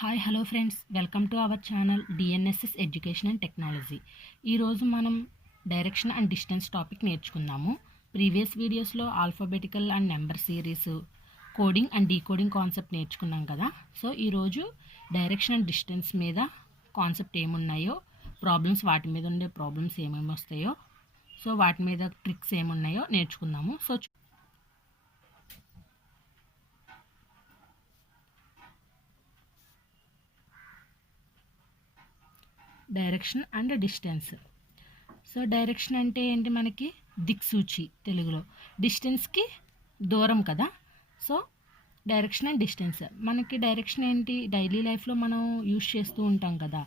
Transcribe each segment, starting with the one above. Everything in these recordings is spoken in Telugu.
Hi hello friends, welcome to our channel DNSS education and technology. ఈరోజు మనం డైరెక్షన్ అండ్ డిస్టెన్స్ టాపిక్ నేర్చుకుందాము. ప్రీవియస్ వీడియోస్లో alphabetical and number series, coding and decoding concept నేర్చుకున్నాం కదా. సో ఈరోజు డైరెక్షన్ అండ్ డిస్టెన్స్ మీద కాన్సెప్ట్ ఏమున్నాయో, ప్రాబ్లమ్స్ వాటి మీద ఉండే ప్రాబ్లమ్స్ ఏమేమి వస్తాయో, సో వాటి మీద ట్రిక్స్ ఏమున్నాయో నేర్చుకుందాము. So direction and distance. So direction అంటే ఏంటి? మనకి దిక్సూచి తెలుగులో. డిస్టెన్స్కి దూరం కదా. So direction and distance. మనకి డైరెక్షన్ ఏంటి? డైలీ లైఫ్లో మనం యూజ్ చేస్తూ ఉంటాం కదా.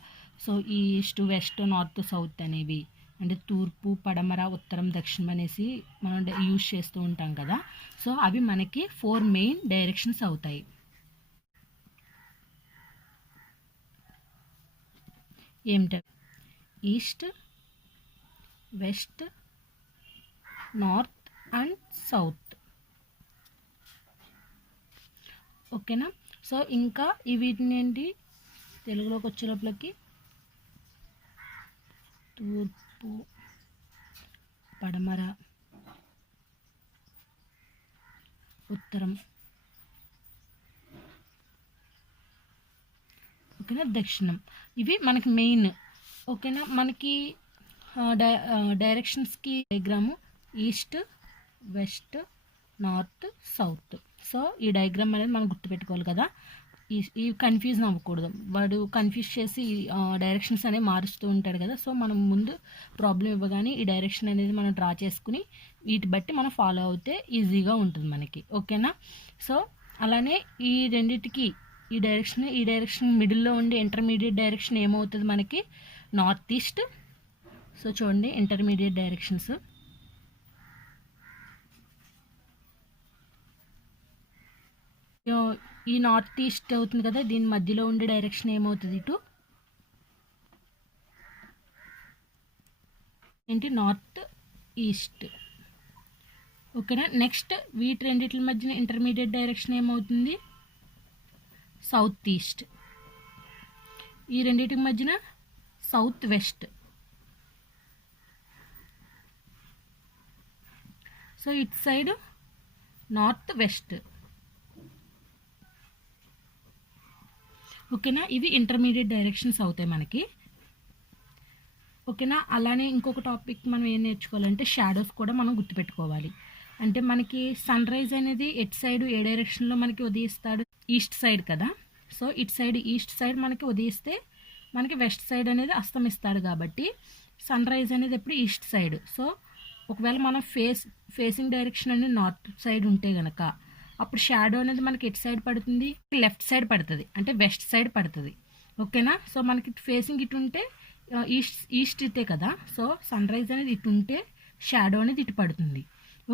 So east, west, north, south అనేవి, అంటే తూర్పు, పడమర, ఉత్తరం, దక్షిణం అనేసి మనం యూజ్ చేస్తూ ఉంటాం కదా. సో అవి మనకి 4 మెయిన్ డైరెక్షన్స్ అవుతాయి. ఏమిట? East, west, north and south. ఓకేనా. సో ఇంకా వీటిని ఏంటి తెలుగులోకి వచ్చేలోపలికి తూర్పు, పడమర, ఉత్తరం, ఓకేనా, దక్షిణం. ఇవి మనకి మెయిన్. ఓకేనా. మనకి డైరెక్షన్స్కి diagram east, west, north, south. So ఈ డయాగ్రామ్ అనేది మనం గుర్తుపెట్టుకోవాలి కదా. ఈ కన్ఫ్యూజన్ అవ్వకూడదు. వాడు కన్ఫ్యూజ్ చేసి డైరెక్షన్స్ అనేవి మారుస్తూ ఉంటాడు కదా. సో మనం ముందు ప్రాబ్లం ఇవ్వగానే ఈ డైరెక్షన్ అనేది మనం డ్రా చేసుకుని వీటి బట్టి మనం ఫాలో అవుతే ఈజీగా ఉంటుంది మనకి. ఓకేనా. సో అలానే ఈ రెండింటికి ఈ డైరెక్షన్ మిడిల్లో ఉండే ఇంటర్మీడియట్ డైరెక్షన్ ఏమవుతుంది మనకి? North east. సో చూడండి ఇంటర్మీడియట్ డైరెక్షన్స్. ఈ నార్త్ ఈస్ట్ అవుతుంది కదా, దీని మధ్యలో ఉండే డైరెక్షన్ ఏమవుతుంది? ఇటు ఏంటి? North east. ఓకేనా. నెక్స్ట్ వీటి రెండిట్ల మధ్యన ఇంటర్మీడియట్ డైరెక్షన్ ఏమవుతుంది? South east. ఈ రెండింటికి మధ్యన సౌత్ వెస్ట్. సో ఇటు సైడ్ నార్త్ వెస్ట్. ఓకేనా. ఇవి ఇంటర్మీడియట్ డైరెక్షన్స్ అవుతాయి మనకి. ఓకేనా. అలానే ఇంకొక టాపిక్ మనం ఏం నేర్చుకోవాలంటే షాడోస్ కూడా మనం గుర్తుపెట్టుకోవాలి. అంటే మనకి సన్ రైజ్ అనేది ఎట్ సైడ్ ఏ డైరెక్షన్లో మనకి ఉదయిస్తాడు? ఈస్ట్ సైడ్ కదా. సో ఇటు సైడ్ ఈస్ట్ సైడ్ మనకి ఉదయిస్తే మనకి వెస్ట్ సైడ్ అనేది అస్తమిస్తాడు కాబట్టి సన్ రైజ్ అనేది ఎప్పుడు ఈస్ట్ సైడ్. సో ఒకవేళ మనం ఫేసింగ్ డైరెక్షన్ అనేది నార్త్ సైడ్ ఉంటే కనుక అప్పుడు షాడో అనేది మనకి ఎటు సైడ్ పడుతుంది? లెఫ్ట్ సైడ్ పడుతుంది, అంటే వెస్ట్ సైడ్ పడుతుంది. ఓకేనా. సో మనకి ఫేసింగ్ ఇటు ఉంటే ఈస్ట్ ఇటే కదా. సో సన్ రైజ్ అనేది ఇటు ఉంటే షాడో అనేది ఇటు పడుతుంది.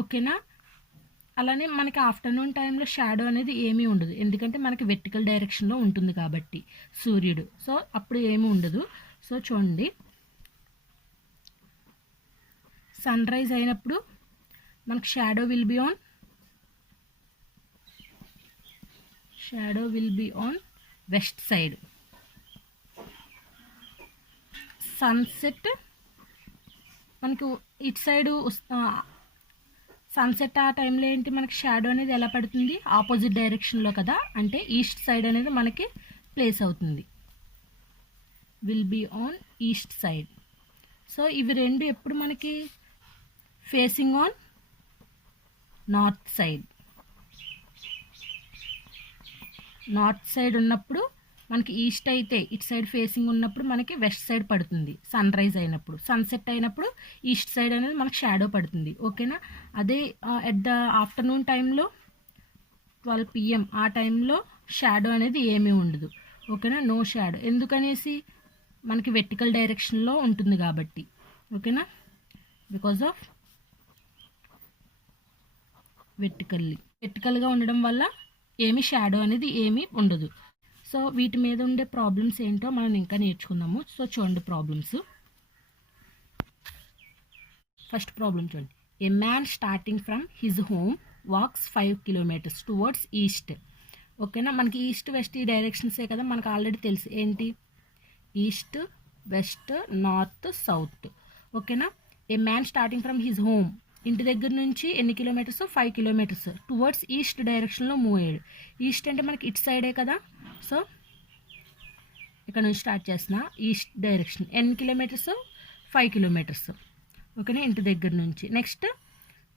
ఓకేనా. అలానే మనకి ఆఫ్టర్నూన్ టైంలో షాడో అనేది ఏమీ ఉండదు, ఎందుకంటే మనకి వెర్టికల్ డైరెక్షన్లో ఉంటుంది కాబట్టి సూర్యుడు. సో అప్పుడు ఏమీ ఉండదు. సో చూడండి, సన్ రైజ్ అయినప్పుడు మనకి shadow will be on west side. Sunset మనకు ఇటు సైడు. సన్సెట్ ఆ టైంలో ఏంటి మనకి షాడో అనేది ఎలా పడుతుంది? ఆపోజిట్ డైరెక్షన్లో కదా, అంటే ఈస్ట్ సైడ్ అనేది మనకి ప్లేస్ అవుతుంది. Will be on east side. So ఇవి రెండు ఎప్పుడు మనకి facing on north side. North side ఉన్నప్పుడు మనకి ఈస్ట్ అయితే ఇటు సైడ్ ఫేసింగ్ ఉన్నప్పుడు మనకి వెస్ట్ సైడ్ పడుతుంది సన్ రైజ్ అయినప్పుడు. సన్సెట్ అయినప్పుడు ఈస్ట్ సైడ్ అనేది మనకి షాడో పడుతుంది. ఓకేనా. అదే ఎట్ ద ఆఫ్టర్నూన్ టైంలో 12 PM ఆ టైంలో షాడో అనేది ఏమీ ఉండదు. ఓకేనా. No shadow. ఎందుకనేసి మనకి వెర్టికల్ డైరెక్షన్లో ఉంటుంది కాబట్టి. ఓకేనా. బికాజ్ ఆఫ్ వెర్టికల్గా ఉండడం వల్ల ఏమీ షాడో అనేది ఏమీ ఉండదు. సో వీటి మీద ఉండే ప్రాబ్లమ్స్ ఏంటో మనం ఇంకా నేర్చుకుందాము. సో చూడండి ప్రాబ్లమ్స్. ఫస్ట్ ప్రాబ్లం చూడండి. A man starting from his home walks 5 kilometers towards east ఓకేనా. మనకి ఈస్ట్ వెస్ట్ ఈ డైరెక్షన్సే కదా మనకు ఆల్రెడీ తెలుసు. ఏంటి? East, west, north, south. ఓకేనా. A man starting from his home, ఇంటి దగ్గర నుంచి ఎన్ని కిలోమీటర్స్? 5 కిలోమీటర్స్ టువర్డ్స్ ఈస్ట్ డైరెక్షన్లో మూవ్ అయ్యాడు. ఈస్ట్ అంటే మనకి ఇటు సైడే కదా. సో ఇక్కడ నుంచి స్టార్ట్ చేసిన ఈస్ట్ డైరెక్షన్ ఎన్ని కిలోమీటర్స్? 5 కిలోమీటర్స్. ఓకేనా, ఇంటి దగ్గర నుంచి. Next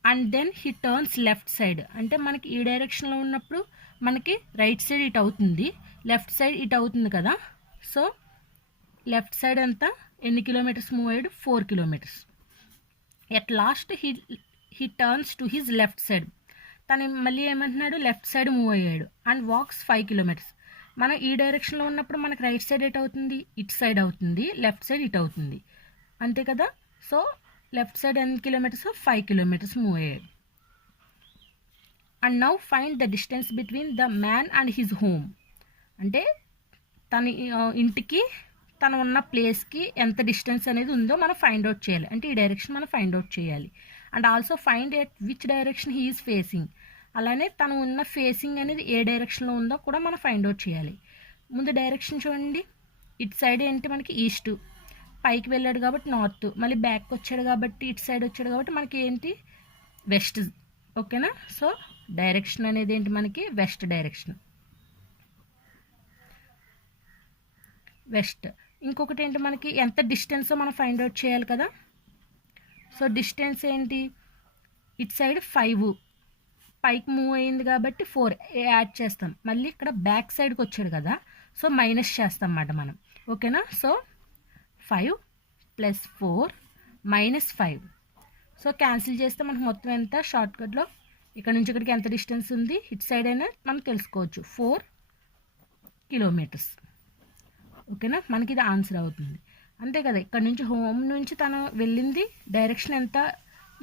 and then he turns left side, అంటే మనకి ఈ డైరెక్షన్లో ఉన్నప్పుడు మనకి రైట్ సైడ్ ఇటు అవుతుంది, లెఫ్ట్ సైడ్ ఇటు అవుతుంది కదా. సో లెఫ్ట్ సైడ్ అంతా ఎన్ని కిలోమీటర్స్ మూవ్ అయ్యాడు? 4 kilometres. At last he turns to his left side, తను మళ్ళీ ఏమంటున్నాడు? లెఫ్ట్ సైడ్ మూవ్ అయ్యాడు. And walks 5 kilometres. మనం ఈ డైరెక్షన్లో ఉన్నప్పుడు మనకి రైట్ సైడ్ ఎటు అవుతుంది? ఇటు సైడ్ అవుతుంది, లెఫ్ట్ సైడ్ ఇటు అవుతుంది, అంతే కదా. సో లెఫ్ట్ సైడ్ ఎన్ని కిలోమీటర్స్? 5 కిలోమీటర్స్ మూవ్ అయ్యాడు. And now find the distance between the man and his home, అంటే తన ఇంటికి తను ఉన్న ప్లేస్కి ఎంత డిస్టెన్స్ అనేది ఉందో మనం ఫైండ్ అవుట్ చేయాలి. అంటే ఈ డైరెక్షన్ మనం ఫైండ్ అవుట్ చేయాలి. And also find at which direction he is facing, అలానే తను ఉన్న ఫేసింగ్ అనేది ఏ డైరెక్షన్లో ఉందో కూడా మనం ఫైండ్ అవుట్ చేయాలి. ముందు డైరెక్షన్ చూడండి. ఇటు సైడ్ ఏంటి? మనకి ఈస్ట్, పైకి వెళ్ళాడు కాబట్టి నార్త్, మళ్ళీ బ్యాక్ వచ్చాడు కాబట్టి ఇటు సైడ్ వచ్చాడు కాబట్టి మనకి ఏంటి? వెస్ట్. ఓకేనా. సో డైరెక్షన్ అనేది ఏంటి? మనకి వెస్ట్ డైరెక్షన్, వెస్ట్. ఇంకొకటి ఏంటి? మనకి ఎంత డిస్టెన్సో మనం ఫైండ్ అవుట్ చేయాలి కదా. సో డిస్టెన్స్ ఏంటి? ఇటు సైడ్ 5, పైకి మూవ్ అయింది కాబట్టి 4 యాడ్ చేస్తాం. మళ్ళీ ఇక్కడ బ్యాక్ సైడ్కి వచ్చాడు కదా, సో మైనస్ చేస్తాం అన్నమాట మనం. ఓకేనా. సో 5 + 4 - 5. సో క్యాన్సిల్ చేస్తే మనకు మొత్తం ఎంత? షార్ట్కట్లో ఇక్కడ నుంచి ఇక్కడికి ఎంత డిస్టెన్స్ ఉంది ఇటు సైడ్ అయినా మనం తెలుసుకోవచ్చు, 4 కిలోమీటర్స్. ఓకేనా, మనకి ఇది ఆన్సర్ అవుతుంది. అంతే కదా. ఇక్కడ నుంచి హోమ్ నుంచి తను వెళ్ళింది డైరెక్షన్ ఎంత?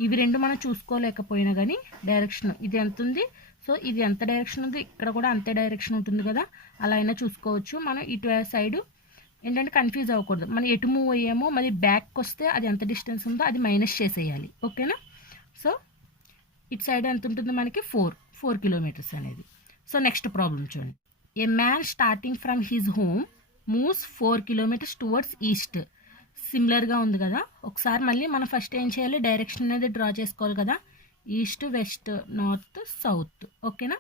ఇవి రెండు మనం చూసుకోలేకపోయినా కానీ డైరెక్షన్ ఇది ఎంత ఉంది, సో ఇది ఎంత డైరెక్షన్ ఉంది, ఇక్కడ కూడా అంతే డైరెక్షన్ ఉంటుంది కదా, అలా అయినా చూసుకోవచ్చు. మనం ఇటు సైడు ఏంటంటే కన్ఫ్యూజ్ అవ్వకూడదు. మనం ఎటు మూవ్ అయ్యామో మళ్ళీ బ్యాక్ వస్తే అది ఎంత డిస్టెన్స్ ఉందో అది మైనస్ చేసేయాలి. ఓకేనా. సో ఇటు సైడ్ ఎంత ఉంటుంది? మనకి 4 కిలోమీటర్స్ అనేది. సో నెక్స్ట్ ప్రాబ్లం చూడండి. A man starting from his home moves 4 kilometres towards east. సిమిలర్గా ఉంది కదా. ఒకసారి మళ్ళీ మనం ఫస్ట్ ఏం చేయాలి? డైరెక్షన్ అనేది డ్రా చేసుకోవాలి కదా. East, west, north, south. ఓకేనా.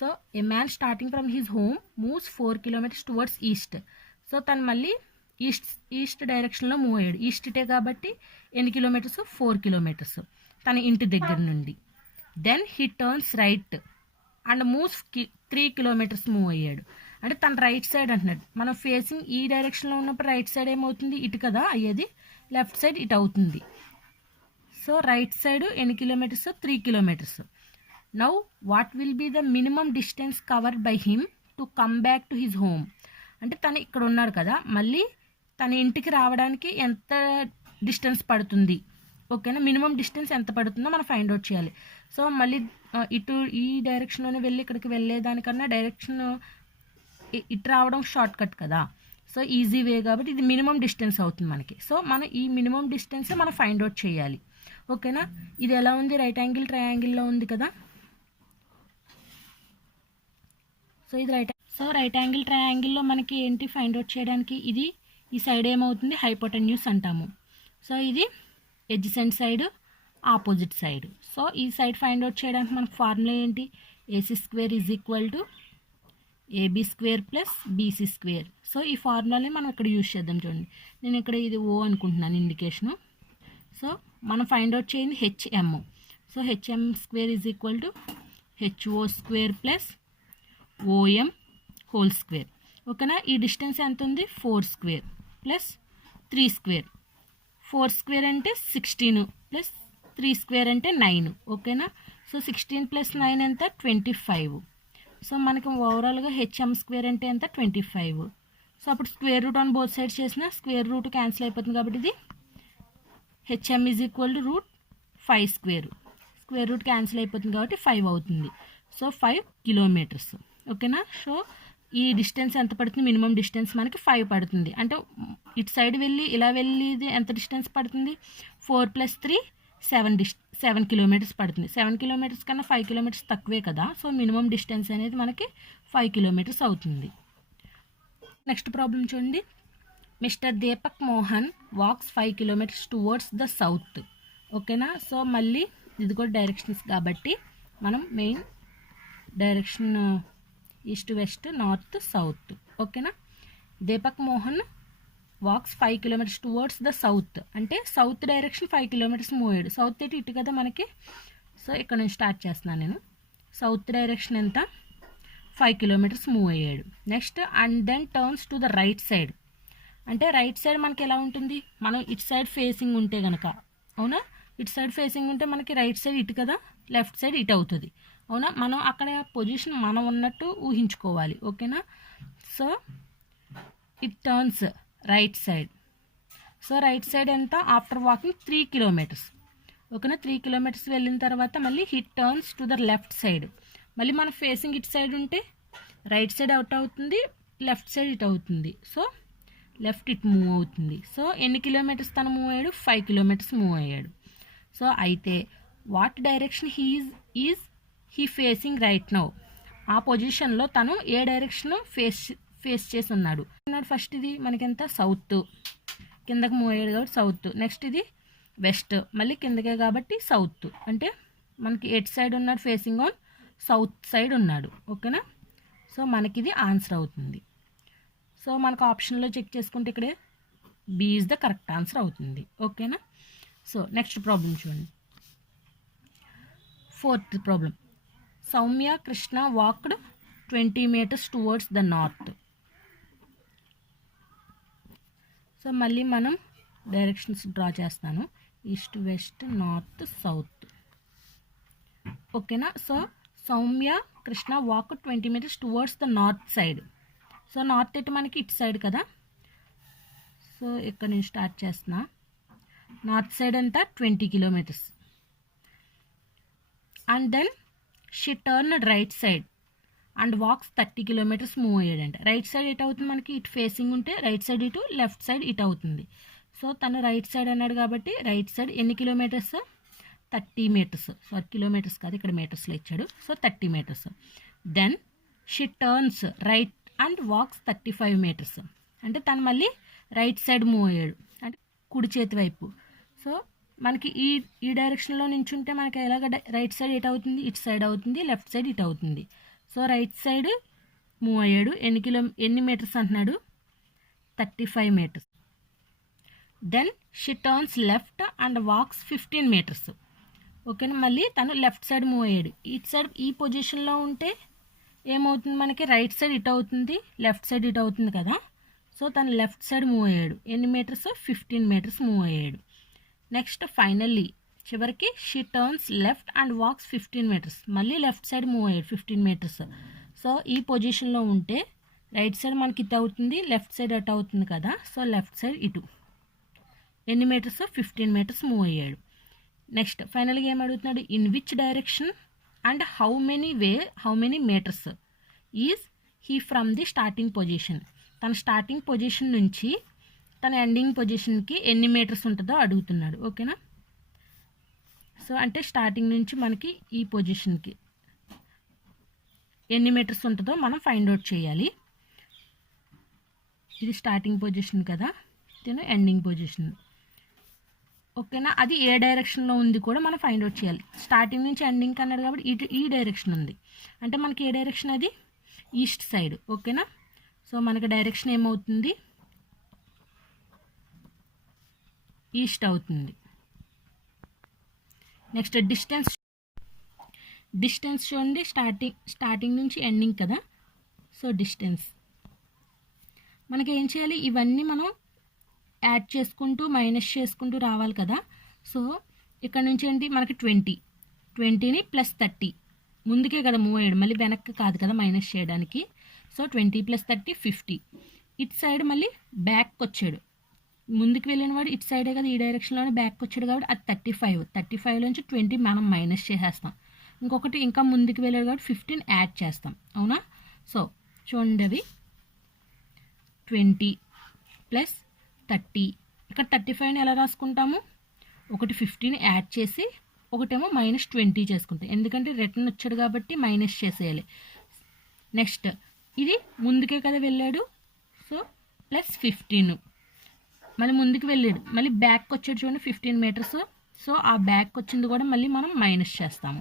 So a man starting from his home moves 4 kilometres towards east. So తను మళ్ళీ ఈస్ట్ డైరెక్షన్లో మూవ్ అయ్యాడు. ఈస్టే కాబట్టి ఎన్ని కిలోమీటర్స్? 4 కిలోమీటర్స్ తన ఇంటి దగ్గర నుండి. Then he turns right and moves 3 kilometres move అయ్యాడు. అంటే తన రైట్ సైడ్ అంటున్నాడు. మనం ఫేసింగ్ ఈ డైరెక్షన్లో ఉన్నప్పుడు రైట్ సైడ్ ఏమవుతుంది? ఇటు కదా అయ్యేది, లెఫ్ట్ సైడ్ ఇటు అవుతుంది. సో రైట్ సైడ్ ఎన్ని kilometres? 3 kilometres. Now what will be the minimum distance covered by him to come back to his home. అంటే తను ఇక్కడ ఉన్నాడు కదా, మళ్ళీ తన ఇంటికి రావడానికి ఎంత డిస్టెన్స్ పడుతుంది? ఓకేనా, మినిమం డిస్టెన్స్ ఎంత పడుతుందో మనం ఫైండ్ అవుట్ చేయాలి. సో మళ్ళీ ఇటు ఈ డైరెక్షన్లోనే వెళ్ళి ఇక్కడికి వెళ్ళేదానికన్నా డైరెక్షన్ ఇటు రావడం షార్ట్ కట్ కదా, సో ఈజీ వే కాబట్టి ఇది మినిమం డిస్టెన్స్ అవుతుంది మనకి. సో మనం ఈ మినిమం డిస్టెన్సే మనం ఫైండ్ అవుట్ చేయాలి. ఓకేనా. ఇది ఎలా ఉంది? రైట్ యాంగిల్ ట్రయాంగిల్లో ఉంది కదా. సో ఇది రైట్ యాంగిల్ ట్రయాంగిల్లో మనకి ఏంటి ఫైండ్ అవుట్ చేయడానికి? ఇది ఈ సైడ్ ఏమవుతుంది? హైపోటెన్యూస్ అంటాము. సో ఇది adjacent side, opposite side. So ఈ సైడ్ ఫైండ్ అవుట్ చేయడానికి మనకు ఫార్ములా ఏంటి? AC² = AB² + BC². సో ఈ ఫార్ములాని మనం ఇక్కడ యూజ్ చేద్దాం. చూడండి, నేను ఇక్కడ ఇది O అనుకుంటున్నాను ఇండికేషను. సో మనం ఫైండ్ అవుట్ చేయండి HM. So HM² = HO² + OM². ఓకేనా. ఈ డిస్టెన్స్ ఎంత ఉంది? 4² + 3². 4² అంటే 16 + 3² అంటే 9. ఓకేనా. సో 16 + 9 ఎంత? 25. సో మనకి ఓవరాల్గా HM² అంటే ఎంత? 25. సో అప్పుడు square root on both sides చేసిన స్క్వేర్ రూట్ క్యాన్సిల్ అయిపోతుంది కాబట్టి ఇది HM = √5². స్క్వేర్ రూట్ క్యాన్సిల్ అయిపోతుంది కాబట్టి 5 అవుతుంది. So 5 kilometres. ఓకేనా. సో ఈ డిస్టెన్స్ ఎంత పడుతుంది? మినిమం డిస్టెన్స్ మనకి 5 పడుతుంది. అంటే ఇటు సైడ్ వెళ్ళి ఇలా వెళ్ళి ఎంత డిస్టెన్స్ పడుతుంది? 4 + 3 7 కిలోమీటర్స్ పడుతుంది. 7 కిలోమీటర్స్ కన్నా 5 కిలోమీటర్స్ తక్కువే కదా. సో మినిమం డిస్టెన్స్ అనేది మనకి 5 కిలోమీటర్స్ అవుతుంది. నెక్స్ట్ ప్రాబ్లం చూడండి. Mister Deepak Mohan walks 5 kilometres towards the south. ఓకేనా. సో మళ్ళీ ఇది కూడా డైరెక్షన్స్ కాబట్టి మనం main direction east west north south. ఓకేనా. Deepak Mohan walks 5 kilometres towards the south అంటే సౌత్ డైరెక్షన్ 5 కిలోమీటర్స్ మూవ్ అయ్యాడు. సౌత్ అయితే ఇటు కదా మనకి. సో ఇక్కడ నుంచి స్టార్ట్ చేస్తున్నాను నేను. సౌత్ డైరెక్షన్ ఎంత 5 కిలోమీటర్స్ మూవ్ అయ్యాడు. Next and then turns to the right side అంటే రైట్ సైడ్ మనకి ఎలా ఉంటుంది, మనం ఇటు సైడ్ ఫేసింగ్ ఉంటే కనుక, అవునా, ఇటు సైడ్ ఫేసింగ్ ఉంటే మనకి రైట్ సైడ్ ఇటు కదా, లెఫ్ట్ సైడ్ ఇటు అవుతుంది. అవునా, మనం అక్కడ పొజిషన్ మనం ఉన్నట్టు ఊహించుకోవాలి. ఓకేనా. So it turns right side. So right side ఎంత ఆఫ్టర్ వాకింగ్ 3 కిలోమీటర్స్. ఓకేనా. 3 కిలోమీటర్స్ వెళ్ళిన తర్వాత మళ్ళీ hit turns to the left side. మళ్ళీ మన ఫేసింగ్ ఇటు సైడ్ ఉంటే రైట్ సైడ్ అవుట్ అవుతుంది, లెఫ్ట్ సైడ్ ఇటు అవుతుంది. సో లెఫ్ట్ ఇటు మూవ్ అవుతుంది. సో ఎన్ని కిలోమీటర్స్ తను మూవ్ అయ్యాడు, 5 కిలోమీటర్స్ మూవ్ అయ్యాడు. సో అయితే what direction is he facing right now, ఆ పొజిషన్లో తను ఏ డైరెక్షన్ ఫేస్ చేసి ఉన్నాడు. ఫస్ట్ ఇది మనకెంత సౌత్, కిందకి మూవ్ అయ్యాడు కాబట్టి సౌత్. నెక్స్ట్ ఇది వెస్ట్, మళ్ళీ కిందకే కాబట్టి సౌత్. అంటే మనకి ఎట్ సైడ్ ఉన్నాడు, ఫేసింగ్ ఆన్ సౌత్ సైడ్ ఉన్నాడు. ఓకేనా. సో మనకి ఇది ఆన్సర్ అవుతుంది. సో మనకు ఆప్షన్లో చెక్ చేసుకుంటే ఇక్కడే B is the correct answer అవుతుంది. ఓకేనా. సో నెక్స్ట్ ప్రాబ్లం చూడండి. 4th problem. Soumya Krishna walked 20 meters towards the north. So మళ్ళీ మనం డైరెక్షన్స్ డ్రా చేస్తాను, ఈస్ట్ వెస్ట్ నార్త్ సౌత్. ఓకేనా. So Soumya Krishna walk 20 meters towards the north side. So north ఎటు మనకి ఇటు సైడ్ కదా. సో ఇక్కడ నుంచి స్టార్ట్ చేస్తున్నా. నార్త్ సైడ్ అంతా 20 kilometres. And then she turn right side and walks 30 kilometres move అయ్యాడంట. రైట్ సైడ్ ఇటు అవుతుంది మనకి, ఇటు ఫేసింగ్ ఉంటే రైట్ సైడ్ ఇటు, లెఫ్ట్ సైడ్ ఇటు అవుతుంది. సో తను రైట్ సైడ్ అన్నాడు కాబట్టి రైట్ సైడ్ ఎన్ని కిలోమీటర్స్, 30 meters. సారీ కిలోమీటర్స్ కాదు, ఇక్కడ మీటర్స్లో ఇచ్చాడు. So 30 meters. Then she turns right and walks 35 meters. అంటే తను మళ్ళీ రైట్ సైడ్ మూవ్ అయ్యాడు, అంటే కుడి చేతి వైపు. సో మనకి ఈ డైరెక్షన్లో నించుంటే మనకి ఎలాగ రైట్ సైడ్ ఇటు అవుతుంది, ఇటు సైడ్ అవుతుంది, లెఫ్ట్ సైడ్ ఇటు అవుతుంది. సో రైట్ సైడ్ మూవ్ అయ్యాడు. ఎన్ని మీటర్స్ అంటున్నాడు, 35 meters. Then she turns left and walks 15 meters. ఓకేనా. మళ్ళీ తను లెఫ్ట్ సైడ్ మూవ్ అయ్యాడు. ఇటు సైడ్ ఈ పొజిషన్లో ఉంటే ఏమవుతుంది మనకి, రైట్ సైడ్ ఇటు అవుతుంది, లెఫ్ట్ సైడ్ ఇటు అవుతుంది కదా. సో తను లెఫ్ట్ సైడ్ మూవ్ అయ్యాడు. ఎన్ని మీటర్స్, 15 meters మూవ్ అయ్యాడు. నెక్స్ట్ ఫైనల్లీ చివరికి she turns left and walks 15 meters. మళ్ళీ లెఫ్ట్ సైడ్ మూవ్ అయ్యాడు 15 meters. సో ఈ పొజిషన్లో ఉంటే రైట్ సైడ్ మనకి ఇటు అవుతుంది, లెఫ్ట్ సైడ్ అటు అవుతుంది కదా. సో లెఫ్ట్ సైడ్ ఇటు ఎన్ని మీటర్స్, 15 meters మూవ్ అయ్యాడు. నెక్స్ట్ ఫైనల్గా ఏం అడుగుతున్నాడు, in which direction and how many metres is he from the starting position. తన స్టార్టింగ్ పొజిషన్ నుంచి తన ఎండింగ్ పొజిషన్కి ఎన్ని మీటర్స్ ఉంటుందో అడుగుతున్నాడు. ఓకేనా. సో అంటే స్టార్టింగ్ నుంచి మనకి ఈ పొజిషన్కి ఎన్ని మీటర్స్ ఉంటుందో మనం ఫైండ్ అవుట్ చేయాలి. ఇది స్టార్టింగ్ పొజిషన్ కదా, నేను ఎండింగ్ పొజిషన్. ఓకేనా. అది ఏ డైరెక్షన్లో ఉంది కూడా మనం ఫైండ్ అవుట్ చేయాలి. స్టార్టింగ్ నుంచి ఎండింగ్ అన్నాడు కాబట్టి ఈ డైరెక్షన్ ఉంది, అంటే మనకి ఏ డైరెక్షన్ అది, ఈస్ట్ సైడ్. ఓకేనా. సో మనకి డైరెక్షన్ ఏమవుతుంది, ఈస్ట్ అవుతుంది. నెక్స్ట్ డిస్టెన్స్ చూడండి. స్టార్టింగ్ నుంచి ఎండింగ్ కదా. సో డిస్టెన్స్ మనకి ఏం చేయాలి, ఇవన్నీ మనం యాడ్ చేసుకుంటూ మైనస్ చేసుకుంటూ రావాలి కదా. సో ఇక్కడ నుంచి ఏంటి మనకి 20ని ప్లస్ 30 ముందుకే కదా మూవ్ అయ్యాడు, మళ్ళీ వెనక్కి కాదు కదా మైనస్ చేయడానికి. సో 20 + 30 50. ఇటు సైడ్ మళ్ళీ బ్యాక్ వచ్చాడు, ముందుకు వెళ్ళిన వాడు ఇటు సైడే కదా, ఈ డైరెక్షన్లోనే బ్యాక్ వచ్చాడు కాబట్టి అది 35 నుంచి 20 మనం మైనస్ చేసేస్తాం. ఇంకొకటి ఇంకా ముందుకు వెళ్ళాడు కాబట్టి 15 యాడ్ చేస్తాం. అవునా. సో చూడండి, అవి 20 + 30. ఇక్కడ 35ని ఎలా రాసుకుంటాము, ఒకటి 15 యాడ్ చేసి ఒకటేమో -20 చేసుకుంటాం. ఎందుకంటే రిటర్న్ వచ్చాడు కాబట్టి మైనస్ చేసేయాలి. నెక్స్ట్ ఇది ముందుకే కదా వెళ్ళాడు, సో +15. మళ్ళీ ముందుకు వెళ్ళాడు, మళ్ళీ బ్యాక్ వచ్చాడు చూడండి 15 మీటర్స్. సో ఆ బ్యాక్ వచ్చింది కూడా మళ్ళీ మనం మైనస్ చేస్తాము.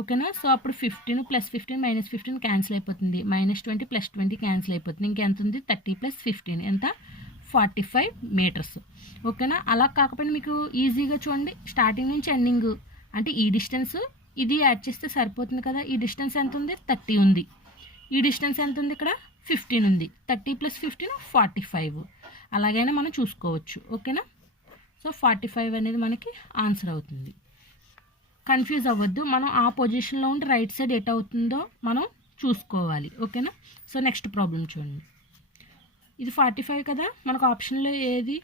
ఓకేనా. సో అప్పుడు 15 + 15 - 15 క్యాన్సిల్ అయిపోతుంది. -20 + 20 క్యాన్సిల్ అయిపోతుంది. ఇంకెంత ఉంది? 30 + 15 ఎంత? 45 మీటర్స్. ఓకేనా. అలా కాకపోయినా మీకు ఈజీగా చూడండి, స్టార్టింగ్ నుంచి ఎండింగ్ అంటే ఈ డిస్టెన్స్ ఇది యాడ్ చేస్తే సరిపోతుంది కదా. ఈ డిస్టెన్స్ ఎంత ఉంది? 30 ఉంది. ఈ డిస్టెన్స్ ఎంత ఉంది? ఇక్కడ 15 ఉంది. 30 + 15 45. అలాగైనా మనం చూసుకోవచ్చు. ఓకేనా. సో 45 అనేది మనకి ఆన్సర్ అవుతుంది. కన్ఫ్యూజ్ అవ్వద్దు, మనం ఆ పొజిషన్లో ఉండి రైట్ సైడ్ ఎట్ అవుతుందో మనం చూసుకోవాలి. ఓకేనా. సో నెక్స్ట్ ప్రాబ్లం చూడండి. ఇది 45 కదా, మనకు ఆప్షన్లో ఏది?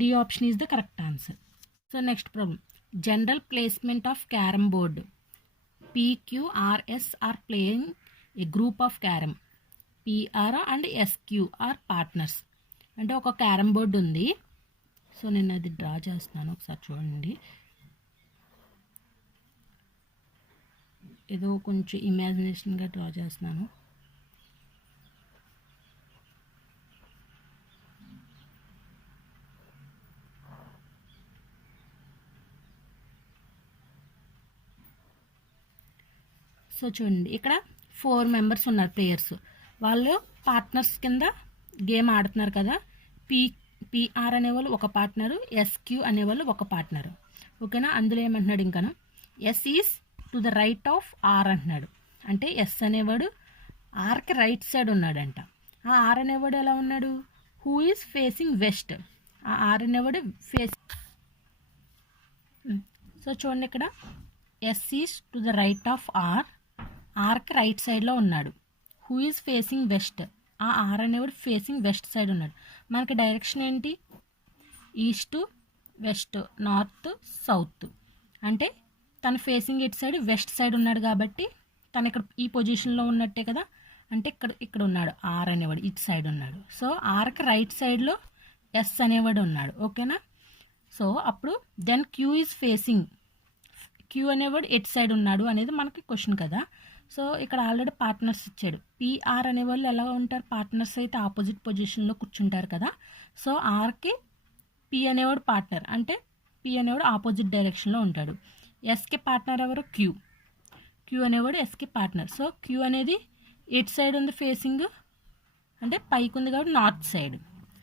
D option is the correct answer. So next problem. General placement of carrom board. PQRS are playing a group of carrom. PR and SQ are partners. అంటే ఒక క్యారమ్ బోర్డు ఉంది. సో నేను అది డ్రా చేస్తున్నాను, ఒకసారి చూడండి. ఏదో కొంచెం ఇమాజినేషన్గా డ్రా చేస్తున్నాను. సో చూడండి, ఇక్కడ 4 మెంబర్స్ ఉన్నారు ప్లేయర్స్. వాళ్ళు పార్ట్నర్స్ కింద గేమ్ ఆడుతున్నారు కదా. PR అనేవాళ్ళు ఒక పార్ట్నరు, SQ అనేవాళ్ళు ఒక పార్ట్నరు. ఓకేనా. అందులో ఏమంటున్నాడు ఇంకా, S is to the right of R అంటున్నాడు. అంటే S అనేవాడు ఆర్కి రైట్ సైడ్ ఉన్నాడంట. ఆ R అనేవాడు ఎలా ఉన్నాడు? Who is facing west. ఆ R అనేవాడు సో చూడండి, ఇక్కడ S is to the right of ఆర్కి రైట్ సైడ్లో ఉన్నాడు. Who is facing west. ఆ R అనేవాడు ఫేసింగ్ వెస్ట్ సైడ్ ఉన్నాడు. మనకి డైరెక్షన్ ఏంటి? East, west, north, south. అంటే తను ఫేసింగ్ ఇటు సైడ్ వెస్ట్ సైడ్ ఉన్నాడు కాబట్టి తను ఇక్కడ ఈ పొజిషన్లో ఉన్నట్టే కదా. అంటే ఇక్కడ ఉన్నాడు R అనేవాడు, ఇటు సైడ్ ఉన్నాడు. సో ఆర్కి రైట్ సైడ్లో S అనేవాడు ఉన్నాడు. ఓకేనా. సో అప్పుడు then Q is facing. Q అనేవాడు ఎటు సైడ్ ఉన్నాడు అనేది మనకి క్వశ్చన్ కదా. సో ఇక్కడ ఆల్రెడీ పార్ట్నర్స్ ఇచ్చాడు. PR అనేవాళ్ళు ఎలా ఉంటారు? పార్ట్నర్స్ అయితే ఆపోజిట్ పొజిషన్లో కూర్చుంటారు కదా. సో ఆర్కి P అనేవాడు పార్ట్నర్, అంటే P అనేవాడు ఆపోజిట్ డైరెక్షన్లో ఉంటాడు. Sకి పార్ట్నర్ ఎవరు? Q అనేవాడు Sకి పార్ట్నర్. సో Q అనేది ఎట్ సైడ్ ఉంది ఫేసింగ్, అంటే పైకి ఉంది కాబట్టి నార్త్ సైడ్.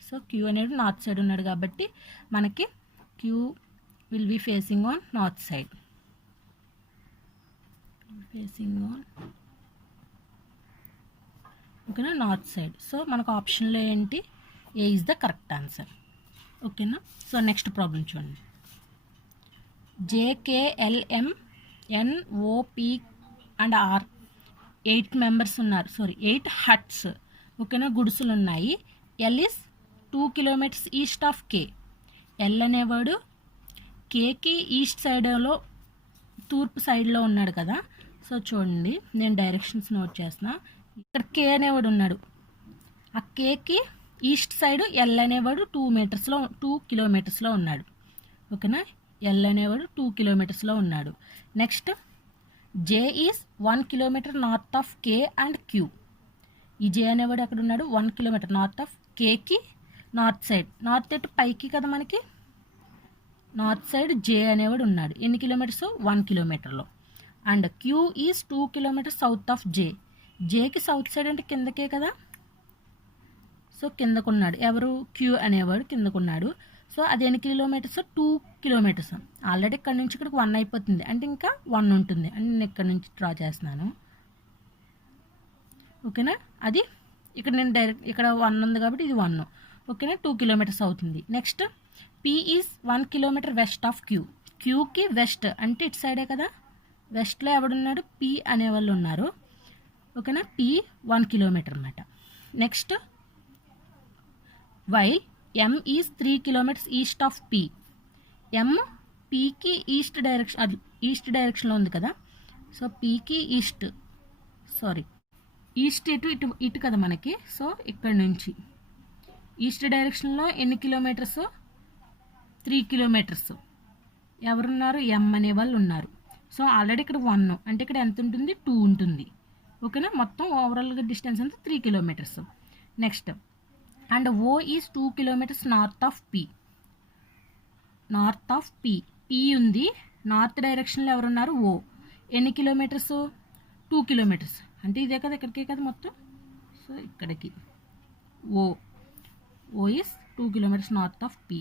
సో Q అనేది నార్త్ సైడ్ ఉన్నాడు కాబట్టి మనకి Q will be facing on north side. Facing on, ఓకేనా, నార్త్ సైడ్. సో మనకు ఆప్షన్లో ఏంటి? ఏ ఈజ్ ద కరెక్ట్ ఆన్సర్. ఓకేనా. సో నెక్స్ట్ ప్రాబ్లం చూడండి. JKLMNOP అండ్ R 8 మెంబర్స్ ఉన్నారు. 8 హట్స్. ఓకేనా, గుడిసెలు ఉన్నాయి. L is 2 kilometres east of K. L అనేవాడు Kకి ఈస్ట్ సైడ్లో, తూర్పు సైడ్లో ఉన్నాడు కదా. సో చూడండి, నేను డైరెక్షన్స్ నోట్ చేస్తున్నా. ఇక్కడ K అనేవాడు ఉన్నాడు. ఆ Kకి ఈస్ట్ సైడ్ L అనేవాడు 2 కిలోమీటర్స్లో ఉన్నాడు. ఓకేనా. L అనేవాడు 2 కిలోమీటర్స్లో ఉన్నాడు. Next J is 1 kilometre north of K and Q. ఈ J అనేవాడు అక్కడ ఉన్నాడు 1 కిలోమీటర్ నార్త్ ఆఫ్ Kకి నార్త్ సైడ్. నార్త్ ఎటు పైకి కదా మనకి. నార్త్ సైడ్ J అనేవాడు ఉన్నాడు. ఎన్ని కిలోమీటర్స్? 1 కిలోమీటర్లో. And Q is 2 kilometres south of J. Jకి సౌత్ సైడ్ అంటే కిందకే కదా. సో కిందకున్నాడు ఎవరు? Q అనేవాడు కిందకున్నాడు. సో అది ఎన్ని కిలోమీటర్స్? 2 కిలోమీటర్స్. ఆల్రెడీ ఇక్కడ నుంచి ఇక్కడికి 1 అయిపోతుంది, అంటే ఇంకా 1 ఉంటుంది అని నేను ఇక్కడ నుంచి డ్రా చేస్తున్నాను. ఓకేనా. అది ఇక్కడ నేను డైరెక్ట్ ఇక్కడ 1 ఉంది కాబట్టి ఇది 1. ఓకేనా. 2 కిలోమీటర్స్ అవుతుంది. Next P is 1 kilometre west of Q. Qకి వెస్ట్ అంటే ఇటు సైడే కదా. వెస్ట్లో ఎవడున్నాడు? P అనేవాళ్ళు ఉన్నారు. ఓకేనా. P 1 కిలోమీటర్ అన్నమాట. Next while M is 3 kilometres east of P. M Pకి ఈస్ట్ డైరెక్షన్, అది ఈస్ట్ డైరెక్షన్లో ఉంది కదా. సో Pకి ఈస్ట్ ఇటు కదా మనకి. సో ఇక్కడ నుంచి ఈస్ట్ డైరెక్షన్లో ఎన్ని కిలోమీటర్స్? 3 కిలోమీటర్స్. ఎవరున్నారు? M అనే వాళ్ళు ఉన్నారు. సో ఆల్రెడీ ఇక్కడ 1, అంటే ఇక్కడ ఎంత ఉంటుంది? 2 ఉంటుంది. ఓకేనా. మొత్తం ఓవరాల్గా డిస్టెన్స్ అంతా 3 kilometres. Next and O is 2 kilometres north of P. North of P, P ఉంది, నార్త్ డైరెక్షన్లో ఎవరున్నారు, ఓ. ఎన్ని కిలోమీటర్స్, 2 కిలోమీటర్స్. అంటే ఇదే కదా, ఇక్కడికే కదా మొత్తం. సో ఇక్కడికి O, O is 2 kilometres north of P.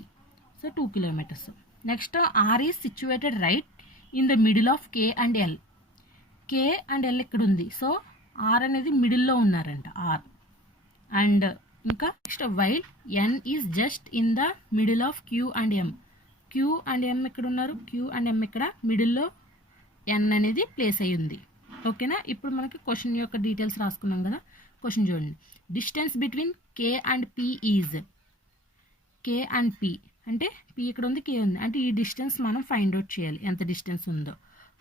So 2 kilometres. Next R is situated right in the middle of K and L. K and L ఇక్కడ ఉంది. సో ఆర్ అనేది మిడిల్లో ఉన్నారంట, ఆర్. అండ్ ఇంకా next while N is just in the middle of Q and M. Q and M ఇక్కడ ఉన్నారు, క్యూ అండ్ ఎం ఇక్కడ మిడిల్లో ఎన్ అనేది ప్లేస్ అయ్యి ఉంది. ఓకేనా. ఇప్పుడు మనకి క్వశ్చన్ యొక్క డీటెయిల్స్ రాసుకున్నాం కదా. క్వశ్చన్ చూడండి. Distance between K and P is. K and P అంటే పి ఇక్కడ ఉంది, కే ఉంది, అంటే ఈ డిస్టెన్స్ మనం ఫైండ్ అవుట్ చేయాలి ఎంత డిస్టెన్స్ ఉందో.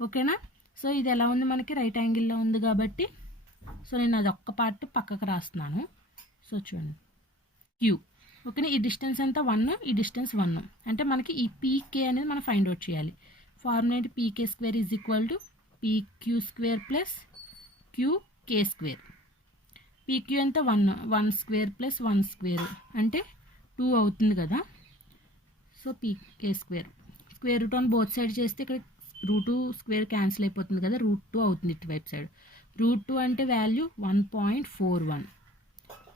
ఓకేనా. సో ఇది ఎలా ఉంది, మనకి రైట్ యాంగిల్లో ఉంది కాబట్టి సో నేను అది ఒక్క పార్ట్ పక్కకు రాస్తున్నాను. సో చూడండి, క్యూ. ఓకేనా. ఈ డిస్టెన్స్ ఎంత 1, ఈ డిస్టెన్స్ 1. అంటే మనకి ఈ పీకే అనేది మనం ఫైండ్ అవుట్ చేయాలి. ఫార్ములా ఏంటి, PK square is equal to PQ square plus QK square. PQ ఎంత 1 స్క్వేర్ ప్లస్ 1 స్క్వేర్ అంటే 2 అవుతుంది కదా. So PK square, square root on both side చేస్తే ఇక్కడ రూట్ స్క్వేర్ క్యాన్సిల్ అయిపోతుంది కదా, √2 అవుతుంది ఇటువైపు సైడ్. √2 అంటే value 1.41.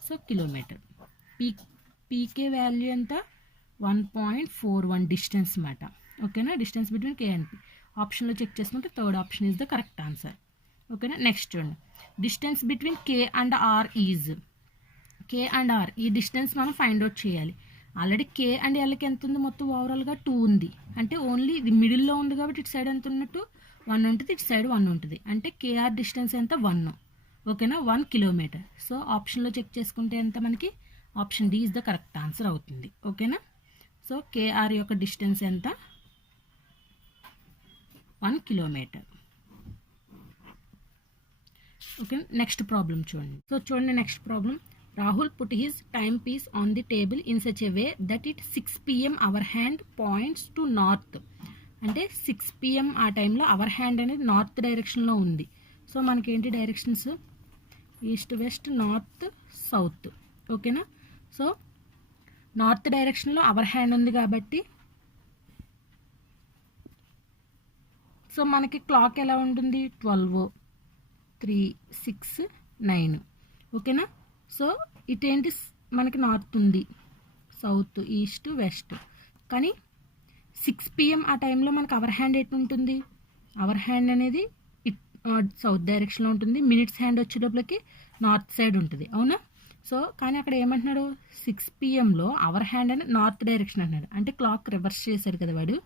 So kilometre. PK value ఎంత, 1.41 డిస్టెన్స్ అన్నమాట. ఓకేనా. Distance between K and P. ఆప్షన్లో చెక్ చేసుకుంటే third option is the correct answer. ఓకేనా. నెక్స్ట్ చూడండి. Distance between K and R is. K and R ఈ డిస్టెన్స్ మనం ఫైండ్ అవుట్ చేయాలి. ఆల్రెడీ కే అండ్ ఎల్కి ఎంత ఉంది, మొత్తం ఓవరాల్గా 2 ఉంది. అంటే ఓన్లీ ఇది మిడిల్లో ఉంది కాబట్టి ఇటు సైడ్ ఎంత ఉన్నట్టు 1 ఉంటుంది, ఇటు సైడ్ 1 ఉంటుంది. అంటే కేఆర్ డిస్టెన్స్ ఎంత 1. ఓకేనా, 1 కిలోమీటర్. సో ఆప్షన్లో చెక్ చేసుకుంటే ఎంత మనకి, option D is the correct answer అవుతుంది. ఓకేనా. సో కేఆర్ యొక్క డిస్టెన్స్ ఎంత, 1 కిలోమీటర్. ఓకే. నెక్స్ట్ ప్రాబ్లం చూడండి. సో చూడండి, next problem. Rahul put his timepiece on the table in such a way that it 6 PM our hand points to north. అంటే 6 PM ఆ టైంలో అవర్ హ్యాండ్ అనేది నార్త్ డైరెక్షన్లో ఉంది. సో మనకేంటి directions, east, west, north, south. ఓకేనా. సో నార్త్ డైరెక్షన్లో అవర్ హ్యాండ్ ఉంది కాబట్టి సో మనకి క్లాక్ ఎలా ఉంటుంది, 12, 3, 6, 9. ఓకేనా. సో ఇటేంటి, మనకి నార్త్ ఉంది, సౌత్, ఈస్ట్, వెస్ట్. కానీ 6 PM ఆ టైంలో మనకు అవర్ హ్యాండ్ ఎటు ఉంటుంది, అవర్ హ్యాండ్ అనేది సౌత్ డైరెక్షన్లో ఉంటుంది. మినిట్స్ హ్యాండ్ వచ్చేటప్పటికి నార్త్ సైడ్ ఉంటుంది, అవునా. సో కానీ అక్కడ ఏమంటున్నాడు, 6 PMలో అవర్ హ్యాండ్ అనేది నార్త్ డైరెక్షన్ అంటున్నాడు. అంటే క్లాక్ రివర్స్ చేశాడు కదా వాడు.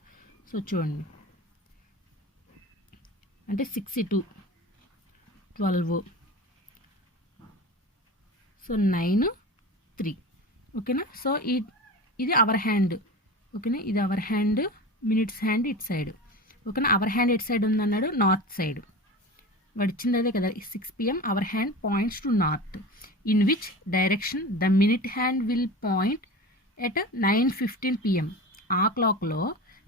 సో చూడండి, అంటే 6 ఇటు 12, సో 9, 3. ఓకేనా. సో ఇది అవర్ హ్యాండ్. ఓకేనా, ఇది అవర్ హ్యాండ్, మినిట్స్ హ్యాండ్ ఇటు సైడ్. ఓకేనా. అవర్ హ్యాండ్ ఇటు సైడ్ ఉందన్నాడు, నార్త్ సైడ్. వాడు ఇచ్చింది అదే కదా, 6 PM hour hand points to north. In which direction the minute hand will point at 9:15 PM. ఆ క్లాక్లో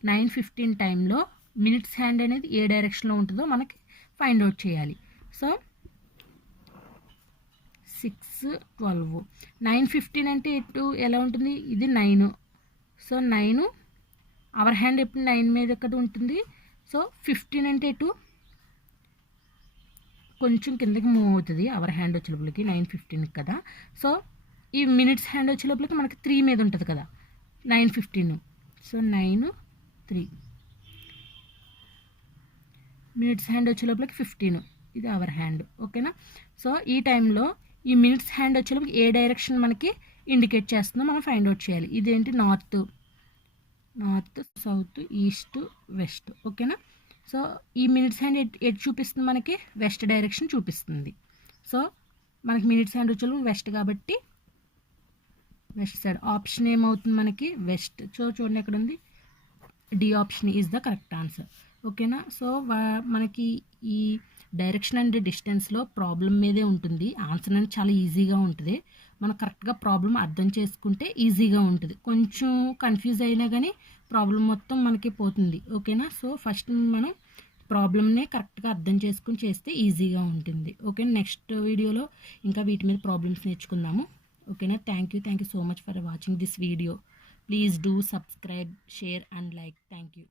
9:15 టైంలో మినిట్స్ హ్యాండ్ అనేది ఏ డైరెక్షన్లో ఉంటుందో మనకి ఫైండ్ అవుట్ చేయాలి. సో 6, 12, 9:15 అంటే ఎటు ఎలా ఉంటుంది, ఇది 9. సో 9 అవర్ హ్యాండ్ ఎప్పుడు 9 మీద ఎక్కడ ఉంటుంది. సో 15 అంటే ఎటు కొంచెం కిందకి మూవ్ అవుతుంది అవర్ హ్యాండ్ వచ్చేలోపలికి, 9:15 కదా. సో ఈ మినిట్స్ హ్యాండ్ వచ్చేలోపలికి మనకి 3 మీద ఉంటుంది కదా, 9:15. సో 9, 3. మినిట్స్ హ్యాండ్ వచ్చేలోపలికి 15, ఇది అవర్ హ్యాండ్. ఓకేనా. సో ఈ టైంలో ఈ మినిట్స్ హ్యాండ్ వచ్చేలోపు ఏ డైరెక్షన్ మనకి ఇండికేట్ చేస్తుందో మనం ఫైండ్ అవుట్ చేయాలి. ఇదేంటి, నార్త్, సౌత్, ఈస్ట్, వెస్ట్. ఓకేనా. సో ఈ మినిట్స్ హ్యాండ్ ఎటు చూపిస్తుంది మనకి, వెస్ట్ డైరెక్షన్ చూపిస్తుంది. సో మనకి మినిట్స్ హ్యాండ్ వచ్చేలోపు వెస్ట్ కాబట్టి వెస్ట్ సైడ్. ఆప్షన్ ఏమవుతుంది మనకి, వెస్ట్. సో చూడండి ఎక్కడ ఉంది, D option is the correct answer. ఓకేనా. సో మనకి ఈ డైరెక్షన్ అండ్ డిస్టెన్స్లో ప్రాబ్లం మీదే ఉంటుంది. ఆన్సర్ అనేది చాలా ఈజీగా ఉంటుంది. మనం కరెక్ట్గా ప్రాబ్లం అర్థం చేసుకుంటే ఈజీగా ఉంటుంది. కొంచెం కన్ఫ్యూజ్ అయినా కానీ ప్రాబ్లం మొత్తం మనకి పోతుంది. ఓకేనా. సో ఫస్ట్ మనం ప్రాబ్లమ్నే కరెక్ట్గా అర్థం చేసుకుని చేస్తే ఈజీగా ఉంటుంది. ఓకే, నెక్స్ట్ వీడియోలో ఇంకా వీటి మీద ప్రాబ్లమ్స్ నేర్చుకుందాము. ఓకేనా? Thank you so much for watching this video. Please do subscribe, share and like. Thank you.